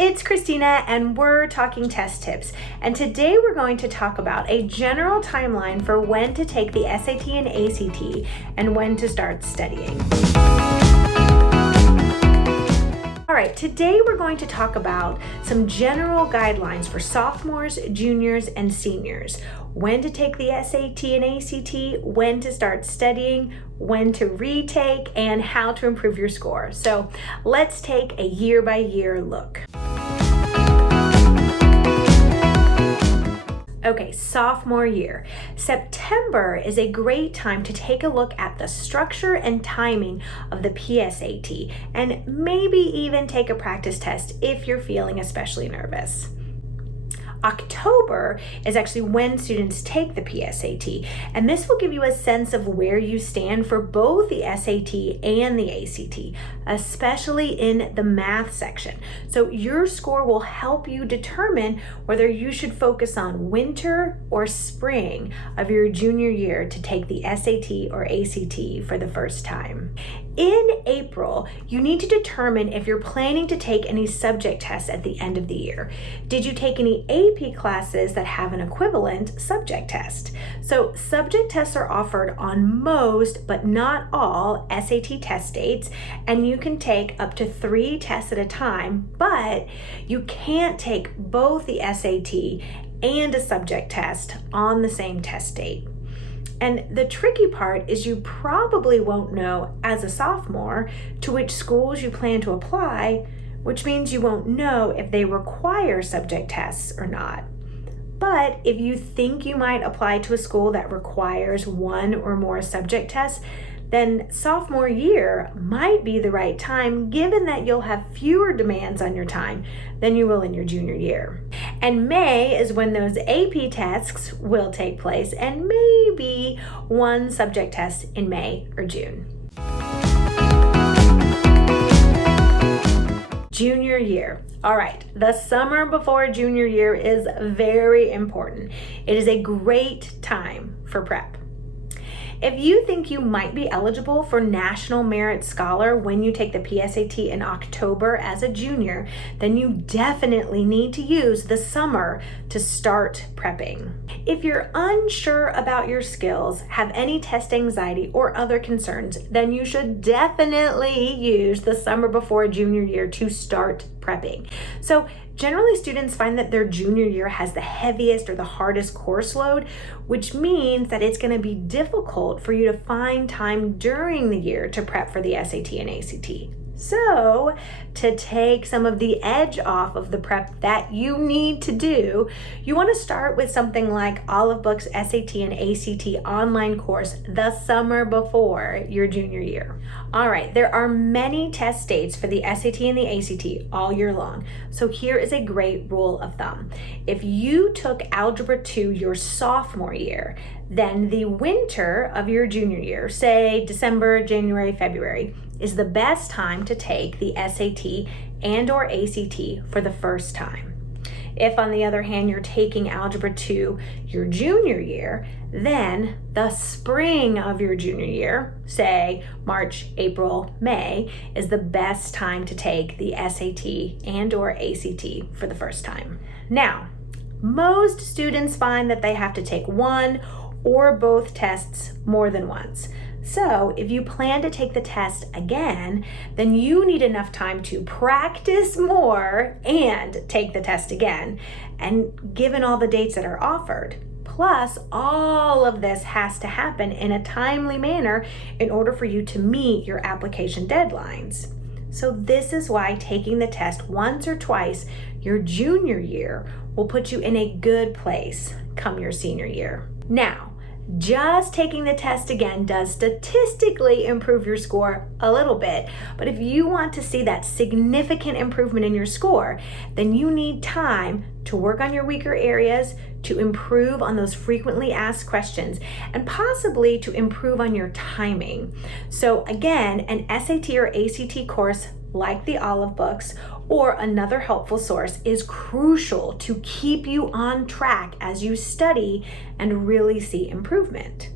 it's Christina and we're talking test tips. And today we're going to talk about a general timeline for when to take the SAT and ACT and when to start studying. All right, today we're going to talk about some general guidelines for sophomores, juniors, and seniors. When to take the SAT and ACT, when to start studying, when to retake, and how to improve your score. So let's take a year-by-year look. Okay, sophomore year. September is a great time to take a look at the structure and timing of the PSAT and maybe even take a practice test if you're feeling especially nervous. October is actually when students take the PSAT, and this will give you a sense of where you stand for both the SAT and the ACT, especially in the math section. So your score will help you determine whether you should focus on winter or spring of your junior year to take the SAT or ACT for the first time. In April, you need to determine if you're planning to take any subject tests at the end of the year. Did you take any AP classes that have an equivalent subject test? So subject tests are offered on most, but not all, SAT test dates, and you can take up to 3 tests at a time, but you can't take both the SAT and a subject test on the same test date. And the tricky part is you probably won't know as a sophomore to which schools you plan to apply, which means you won't know if they require subject tests or not. But if you think you might apply to a school that requires 1 or more subject tests, then sophomore year might be the right time, given that you'll have fewer demands on your time than you will in your junior year. And May is when those AP tests will take place, and maybe 1 subject test in May or June. Junior year. All right, the summer before junior year is very important. It is a great time for prep. If you think you might be eligible for National Merit Scholar when you take the PSAT in October as a junior, then you definitely need to use the summer to start prepping. If you're unsure about your skills, have any test anxiety or other concerns, then you should definitely use the summer before junior year to start prepping. So generally, students find that their junior year has the heaviest or the hardest course load, which means that it's going to be difficult for you to find time during the year to prep for the SAT and ACT. So, to take some of the edge off of the prep that you need to do, you want to start with something like Olive Book's SAT and ACT online course the summer before your junior year. All right, there are many test dates for the SAT and the ACT all year long. So here is a great rule of thumb. If you took Algebra 2 your sophomore year, then the winter of your junior year, say December, January, February, is the best time to take the SAT and or ACT for the first time. If, on the other hand, you're taking Algebra 2 your junior year, then the spring of your junior year, say March, April, May, is the best time to take the SAT and or ACT for the first time. Now, most students find that they have to take 1 or both tests more than once. So if you plan to take the test again, then you need enough time to practice more and take the test again, and given all the dates that are offered. Plus, all of this has to happen in a timely manner in order for you to meet your application deadlines. So this is why taking the test once or twice your junior year will put you in a good place come your senior year. Now, just taking the test again does statistically improve your score a little bit, but if you want to see that significant improvement in your score, then you need time to work on your weaker areas, to improve on those frequently asked questions, and possibly to improve on your timing. So again, an SAT or ACT course like the Olive Books or another helpful source is crucial to keep you on track as you study and really see improvement.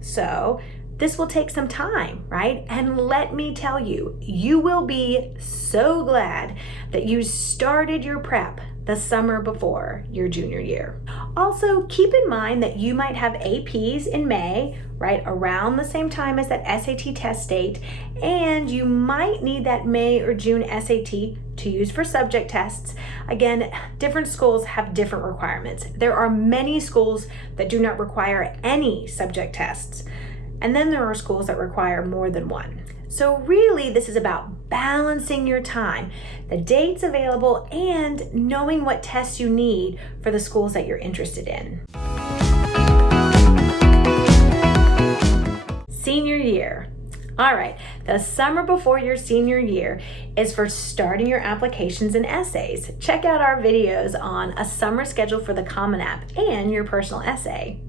So This will take some time, right? And let me tell you, you will be so glad that you started your prep the summer before your junior year. Also, keep in mind that you might have APs in May, right around the same time as that SAT test date, and you might need that May or June SAT to use for subject tests. Again, different schools have different requirements. There are many schools that do not require any subject tests, and then there are schools that require more than one. So really, this is about balancing your time, the dates available, and knowing what tests you need for the schools that you're interested in. Senior year. All right, the summer before your senior year is for starting your applications and essays. Check out our videos on a summer schedule for the Common App and your personal essay.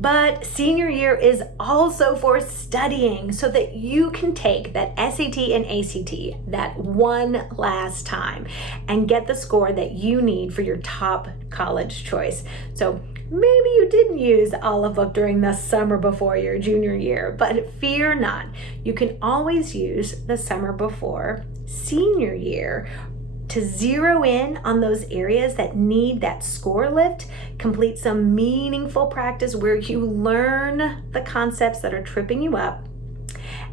But senior year is also for studying so that you can take that SAT and ACT that one last time and get the score that you need for your top college choice. So maybe you didn't use Olive Book during the summer before your junior year, but fear not. You can always use the summer before senior year to zero in on those areas that need that score lift, complete some meaningful practice where you learn the concepts that are tripping you up,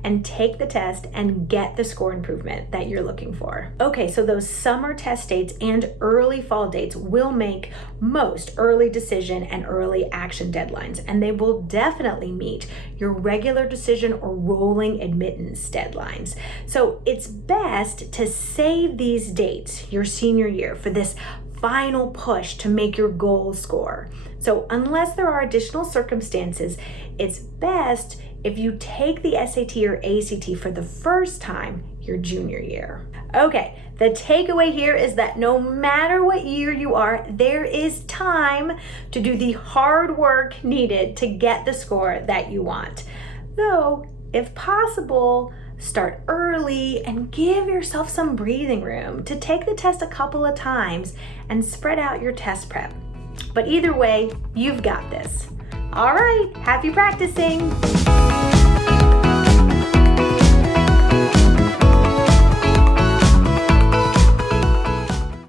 and take the test and get the score improvement that you're looking for. Okay, so those summer test dates and early fall dates will make most early decision and early action deadlines, and they will definitely meet your regular decision or rolling admittance deadlines. So it's best to save these dates your senior year for this final push to make your goal score. So unless there are additional circumstances, it's best if you take the SAT or ACT for the first time your junior year. Okay, the takeaway here is that no matter what year you are, there is time to do the hard work needed to get the score that you want. Though, if possible, start early and give yourself some breathing room to take the test a couple of times and spread out your test prep. But either way, you've got this. All right, happy practicing.